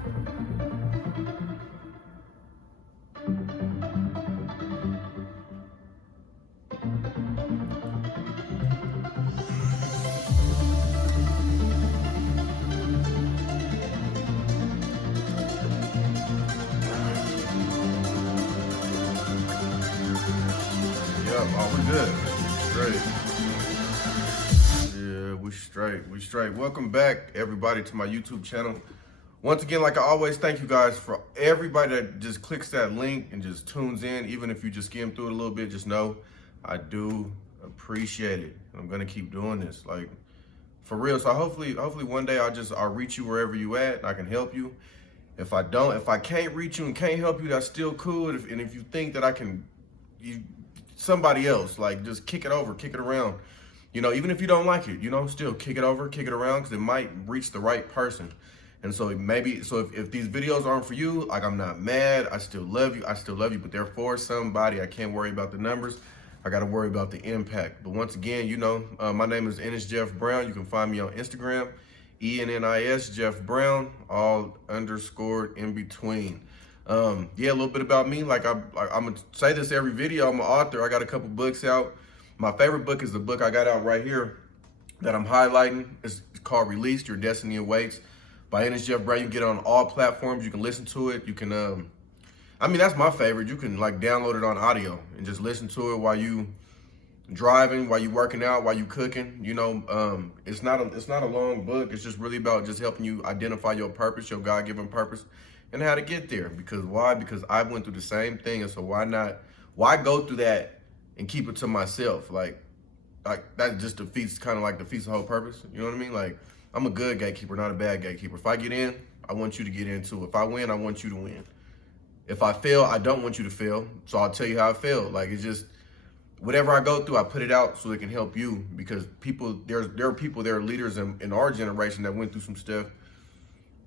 Yep, oh, we good. Straight. Yeah, we straight. We straight. Welcome back, everybody, to my YouTube channel. Once again, like I always, thank you guys for everybody that just clicks that link and just tunes in. Even if you just skim through it a little bit, just know I do appreciate it. I'm gonna keep doing this, like for real. So hopefully one day I'll reach you wherever you at and I can help you. If I can't reach you and can't help you, that's still cool. And if you think that I can, somebody else, like just kick it over, kick it around. You know, even if you don't like it, still kick it over, kick it around, because it might reach the right person. And so if these videos aren't for you, like I'm not mad, I still love you, but they're for somebody. I can't worry about the numbers. I got to worry about the impact. But once again, my name is Ennis Jeff Brown. You can find me on Instagram, ENNIS Jeff Brown, all underscored in between. Yeah, a little bit about me. Like I'm gonna say this every video. I'm an author. I got a couple books out. My favorite book is the book I got out right here that I'm highlighting. It's called Released, Your Destiny Awaits by Ennis Jeff Brown. You can get it on all platforms. You can listen to it. You can, that's my favorite. You can like download it on audio and just listen to it while you driving, while you working out, while you cooking. It's not a long book. It's just really about just helping you identify your purpose, your God-given purpose, and how to get there. Because why? Because I went through the same thing, and so why go through that and keep it to myself? Like that just defeats the whole purpose. You know what I mean? Like, I'm a good gatekeeper, not a bad gatekeeper. If I get in, I want you to get in too. If I win, I want you to win. If I fail, I don't want you to fail. So I'll tell you how I failed. Like, it's just whatever I go through, I put it out so it can help you. Because there are leaders in our generation that went through some stuff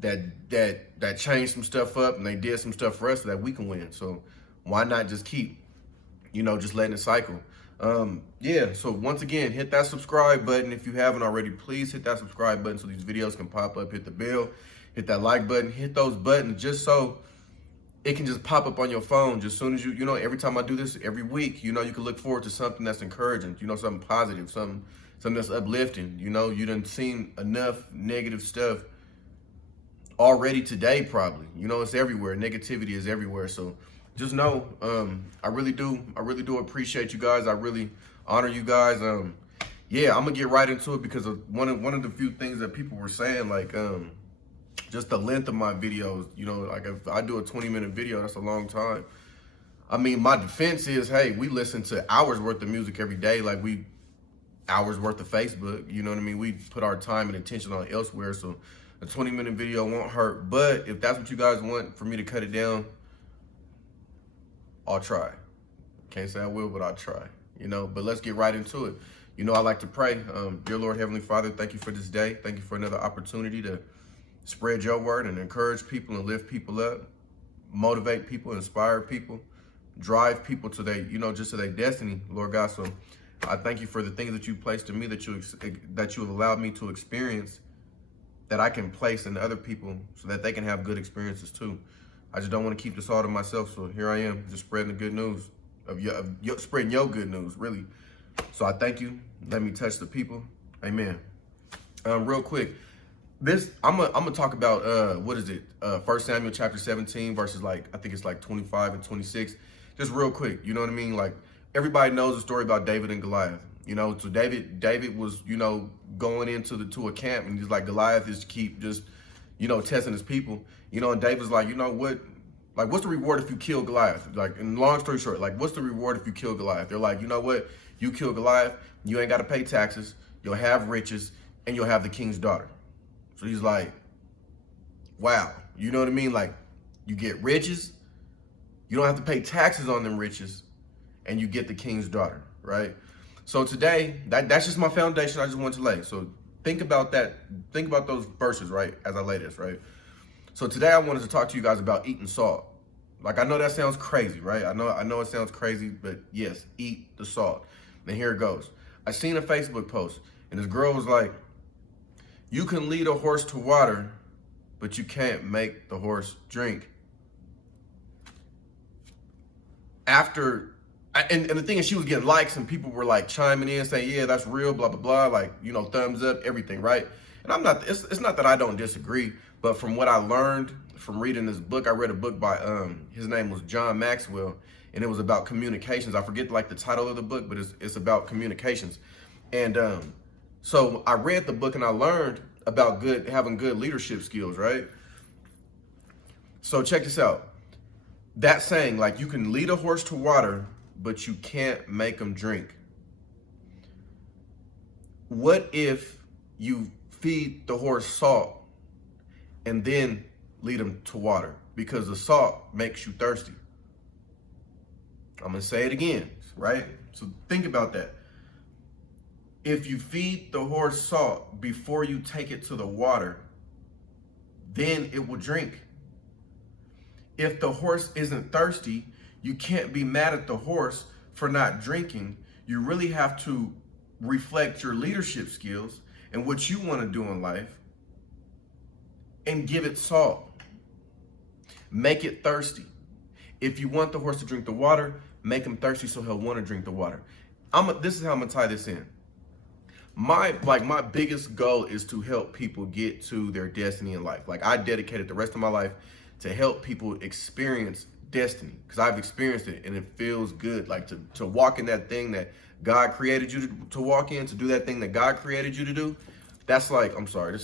that changed some stuff up, and they did some stuff for us so that we can win. So why not just keep, just letting it cycle? Yeah, so once again, hit that subscribe button. If you haven't already, please hit that subscribe button so these videos can pop up. Hit the bell, hit that like button, hit those buttons just so it can just pop up on your phone. Just soon as every time I do this every week, you can look forward to something that's encouraging, something positive, something that's uplifting. You done seen enough negative stuff already today, probably. It's everywhere. Negativity is everywhere. So just know, I really do appreciate you guys. I really honor you guys. Yeah, I'm gonna get right into it because of one of the few things that people were saying, like just the length of my videos. Like if I do a 20-minute video, that's a long time. I mean, my defense is, hey, we listen to hours worth of music every day, like hours worth of Facebook. You know what I mean? We put our time and attention on elsewhere, so a 20-minute video won't hurt. But if that's what you guys want for me to cut it down, I'll try. Can't say I will, but I'll try. But let's get right into it. I like to pray. Dear Lord, Heavenly Father, thank you for this day. Thank you for another opportunity to spread your word and encourage people and lift people up, motivate people, inspire people, drive people to their, just to their destiny, Lord God. So I thank you for the things that you placed in me, that you have allowed me to experience, that I can place in other people so that they can have good experiences too. I just don't want to keep this all to myself. So here I am, just spreading the good news spreading your good news, really. So I thank you. Let me touch the people. Amen. Real quick, I'm gonna talk about what is it? 1 Samuel chapter 17 verses I think it's 25 and 26. Just real quick, you know what I mean? Like, everybody knows the story about David and Goliath. So David was, going to a camp, and he's like, Goliath is keep just, testing his people. And David's like, what? Like, what's the reward if you kill Goliath? Like, and long story short, like, what's the reward if you kill Goliath? They're like, you know what? You kill Goliath, you ain't got to pay taxes, you'll have riches, and you'll have the king's daughter. So he's like, wow. You know what I mean? Like, you get riches, you don't have to pay taxes on them riches, and you get the king's daughter, right? So today, that's just my foundation I just want to lay. So think about that. Think about those verses, right, as I lay this, right? So today I wanted to talk to you guys about eating salt. Like, I know that sounds crazy, right? I know it sounds crazy, but yes, eat the salt. And here it goes. I seen a Facebook post, and this girl was like, you can lead a horse to water, but you can't make the horse drink. After, and the thing is, she was getting likes and people were like chiming in saying, yeah, that's real, blah, blah, blah, like, you know, thumbs up, everything, right? And I'm not, it's not that I don't disagree, but from what I learned from reading this book, I read a book by, his name was John Maxwell, and it was about communications. I forget like the title of the book, but it's about communications. And so I read the book and I learned about having good leadership skills, right? So check this out. That saying, like, you can lead a horse to water, but you can't make them drink. What if you feed the horse salt and then lead him to water? Because the salt makes you thirsty. I'm gonna say it again, right? So think about that. If you feed the horse salt before you take it to the water, then it will drink. If the horse isn't thirsty, you can't be mad at the horse for not drinking. You really have to reflect your leadership skills and what you want to do in life and give it salt. Make it thirsty. If you want the horse to drink the water, make him thirsty so he'll want to drink the water. This is how I'm gonna tie this in. My biggest goal is to help people get to their destiny in life. Like, I dedicated the rest of my life to help people experience destiny, because I've experienced it and it feels good. Like to walk in that thing that God created you to walk in, to do that thing that God created you to do. That's like, I'm sorry,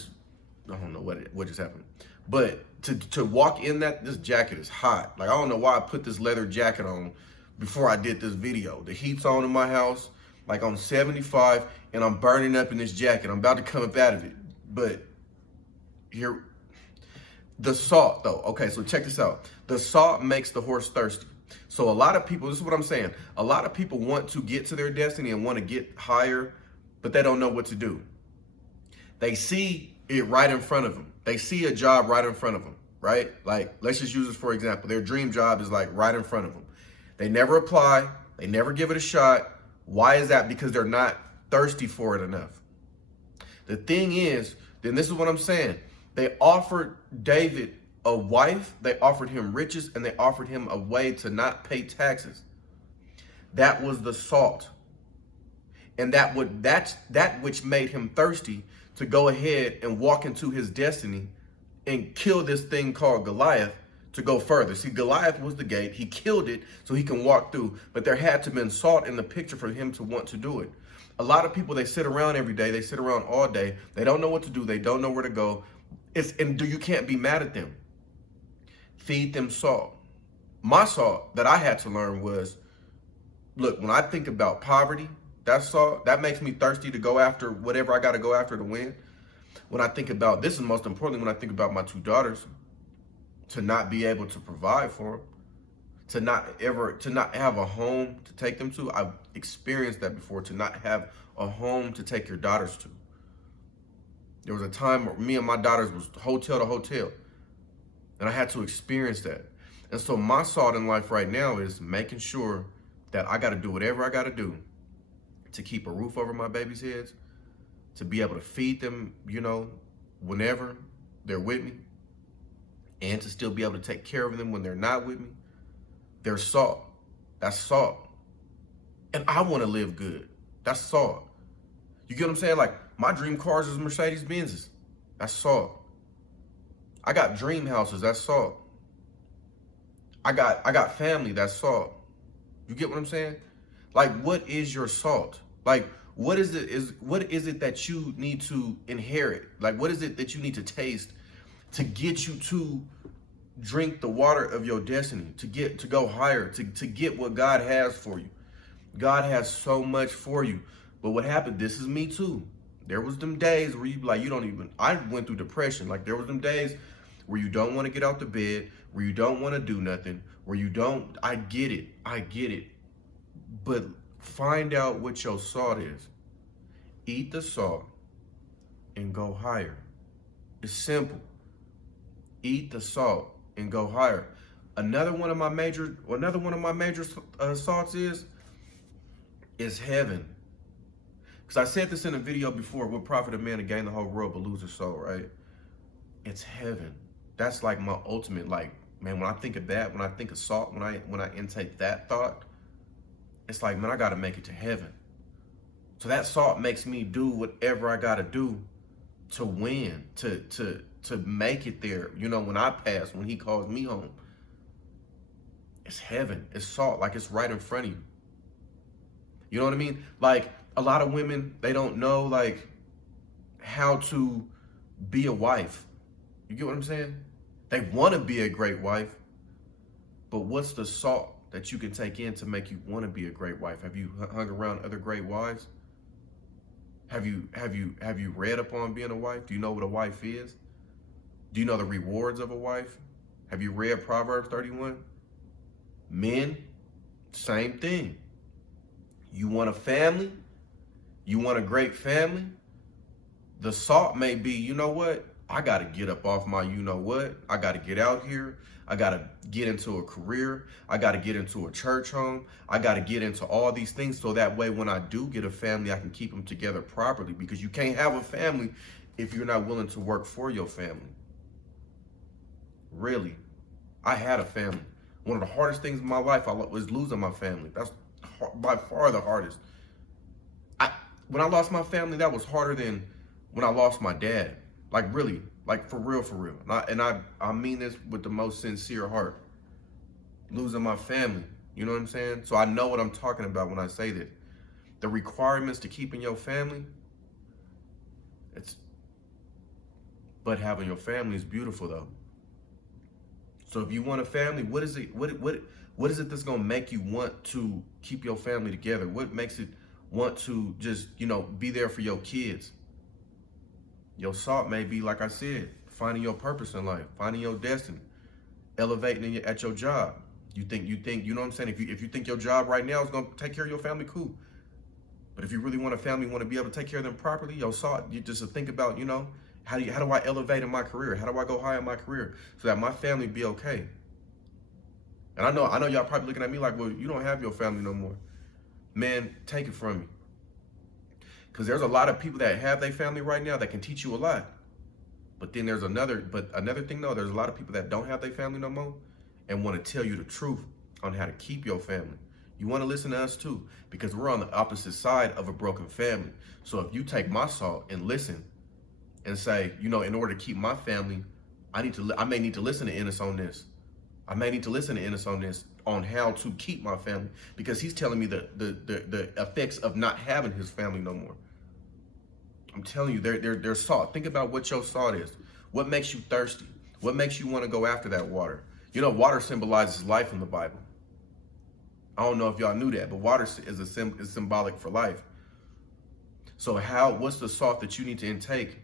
I don't know what just happened. But to walk in that, this jacket is hot. Like, I don't know why I put this leather jacket on before I did this video. The heat's on in my house, like on 75, and I'm burning up in this jacket. I'm about to come up out of it. But here, the salt though, okay, so check this out. The salt makes the horse thirsty. So a lot of people, this is what I'm saying, a lot of people want to get to their destiny and want to get higher, but they don't know what to do. They see it right in front of them. They see a job right in front of them, right? Like, let's just use this for example. Their dream job is like right in front of them. They never apply. They never give it a shot. Why is that? Because they're not thirsty for it enough. The thing is, then this is what I'm saying. They offered David a wife, they offered him riches, and they offered him a way to not pay taxes. That was the salt. And that's that which made him thirsty to go ahead and walk into his destiny and kill this thing called Goliath to go further. See, Goliath was the gate. He killed it so he can walk through, but there had to have been salt in the picture for him to want to do it. A lot of people, they sit around every day. They sit around all day. They don't know what to do. They don't know where to go. You can't be mad at them. Feed them salt. My salt that I had to learn was, look, when I think about poverty, that salt, that makes me thirsty to go after whatever I got to go after to win. When I think about, this is most importantly, when I think about my two daughters, to not be able to provide for them, to not have a home to take them to. I've experienced that before, to not have a home to take your daughters to. There was a time where me and my daughters was hotel to hotel, and I had to experience that. And so my salt in life right now is making sure that I got to do whatever I got to do to keep a roof over my babies' heads, to be able to feed them, you know, whenever they're with me, and to still be able to take care of them when they're not with me. They're salt. That's salt. And I want to live good. That's salt. You get what I'm saying? Like, my dream cars is Mercedes-Benzes. That's salt. I got dream houses. That's salt. I got family. That's salt. You get what I'm saying? Like, what is your salt? Like, what is it that you need to inherit? Like, what is it that you need to taste to get you to drink the water of your destiny, to go higher, to get what God has for you? God has so much for you. But what happened, this is me too. There was them days where you like, I went through depression. Like, there was them days where you don't want to get out the bed, where you don't want to do nothing, I get it. But find out what your salt is. Eat the salt and go higher. It's simple. Eat the salt and go higher. Another one of my major salts is heaven. Because I said this in a video before, what profit a man to gain the whole world but lose his soul, right? It's heaven. That's like my ultimate, like, man, when I think of that, when I think of salt, when I intake that thought, it's like, man, I gotta make it to heaven. So that salt makes me do whatever I gotta do to win, to make it there. You know, when I pass, when he calls me home, it's heaven. It's salt, like it's right in front of you. You know what I mean? Like a lot of women, they don't know like how to be a wife. You get what I'm saying? They want to be a great wife, but what's the salt that you can take in to make you want to be a great wife? Have you hung around other great wives? Have you read upon being a wife? Do you know what a wife is? Do you know the rewards of a wife? Have you read Proverbs 31? Men, same thing. You want a family? You want a great family? The salt may be, you know what? I got to get up off my you know what? I got to get out here. I got to get into a career. I got to get into a church home. I got to get into all these things so that way when I do get a family, I can keep them together properly, because you can't have a family if you're not willing to work for your family. Really. I had a family. One of the hardest things in my life was losing my family. That's by far the hardest. When I lost my family, that was harder than when I lost my dad. Like really, like for real, for real. And I mean this with the most sincere heart. Losing my family, you know what I'm saying? So I know what I'm talking about when I say that. The requirements to keeping your family, but having your family is beautiful though. So if you want a family, what is it that's gonna make you want to keep your family together? What makes it want to just, you know, be there for your kids? Your salt may be, like I said, finding your purpose in life, finding your destiny, elevating at your job. You think, you know what I'm saying? If you think your job right now is gonna take care of your family, cool. But if you really want a family, want to be able to take care of them properly, your salt, you just think about, you know, how do I elevate in my career? How do I go high in my career so that my family be okay? And I know y'all probably looking at me like, well, you don't have your family no more. Man, take it from me. Because there's a lot of people that have their family right now that can teach you a lot. But then there's another thing though, there's a lot of people that don't have their family no more and want to tell you the truth on how to keep your family. You want to listen to us too, because we're on the opposite side of a broken family. So if you take my salt and listen and say, you know, in order to keep my family, I may need to listen to Ennis on this. I may need to listen to Ennis on this, on how to keep my family, because he's telling me the effects of not having his family no more. I'm telling you, there's salt. Think about what your salt is. What makes you thirsty? What makes you want to go after that water? You know, water symbolizes life in the Bible. I don't know if y'all knew that, but water is symbolic for life. So what's the salt that you need to intake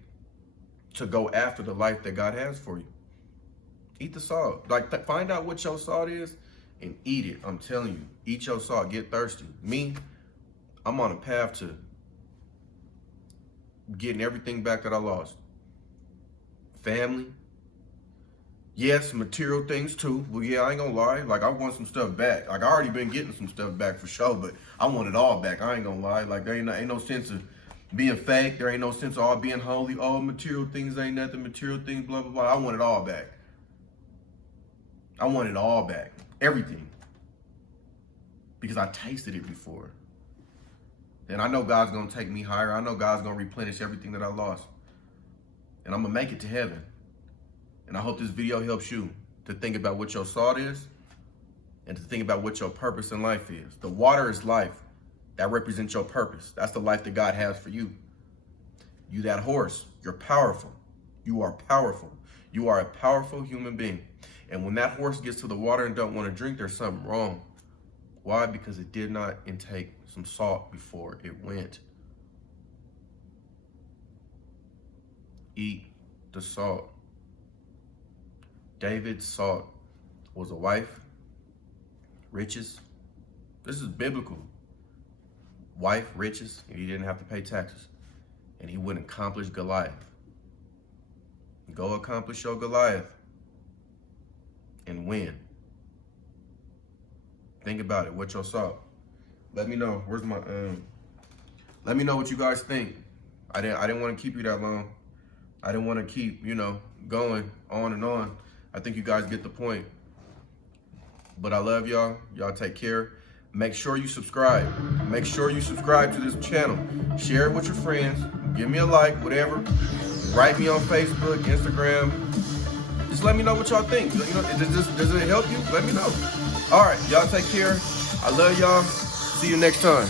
to go after the life that God has for you? Eat the salt. Like, find out what your salt is and eat it. I'm telling you, eat your salt, get thirsty. Me, I'm on a path to getting everything back that I lost. Family. Yes, material things too. Well, yeah, I ain't gonna lie. Like, I want some stuff back. Like, I already been getting some stuff back for sure, but I want it all back. I ain't gonna lie. Like, there ain't no sense of being fake. There ain't no sense of all being holy. All material things ain't nothing. Material things, blah, blah, blah. I want it all back. I want it all back. Everything. Because I tasted it before. And I know God's gonna take me higher. I know God's gonna replenish everything that I lost. And I'm gonna make it to heaven. And I hope this video helps you to think about what your salt is and to think about what your purpose in life is. The water is life. That represents your purpose. That's the life that God has for you. You that horse, you're powerful. You are powerful. You are a powerful human being. And when that horse gets to the water and don't want to drink, there's something wrong. Why? Because it did not intake some salt before it went. Eat the salt. David's salt was a wife, riches. This is biblical. Wife, riches, and he didn't have to pay taxes. And he went and accomplished Goliath. Go accomplish your Goliath and win. Think about it. What's your salt? Let me know. Where's my let me know what you guys think. I didn't want to keep you that long. I didn't want to keep, you know, going on and on. I think you guys get the point. But I love y'all. Y'all take care. Make sure you subscribe. Make sure you subscribe to this channel. Share it with your friends. Give me a like, whatever. Write me on Facebook, Instagram. Just let me know what y'all think. You know, does it help you? Let me know. All right, y'all take care. I love y'all. See you next time.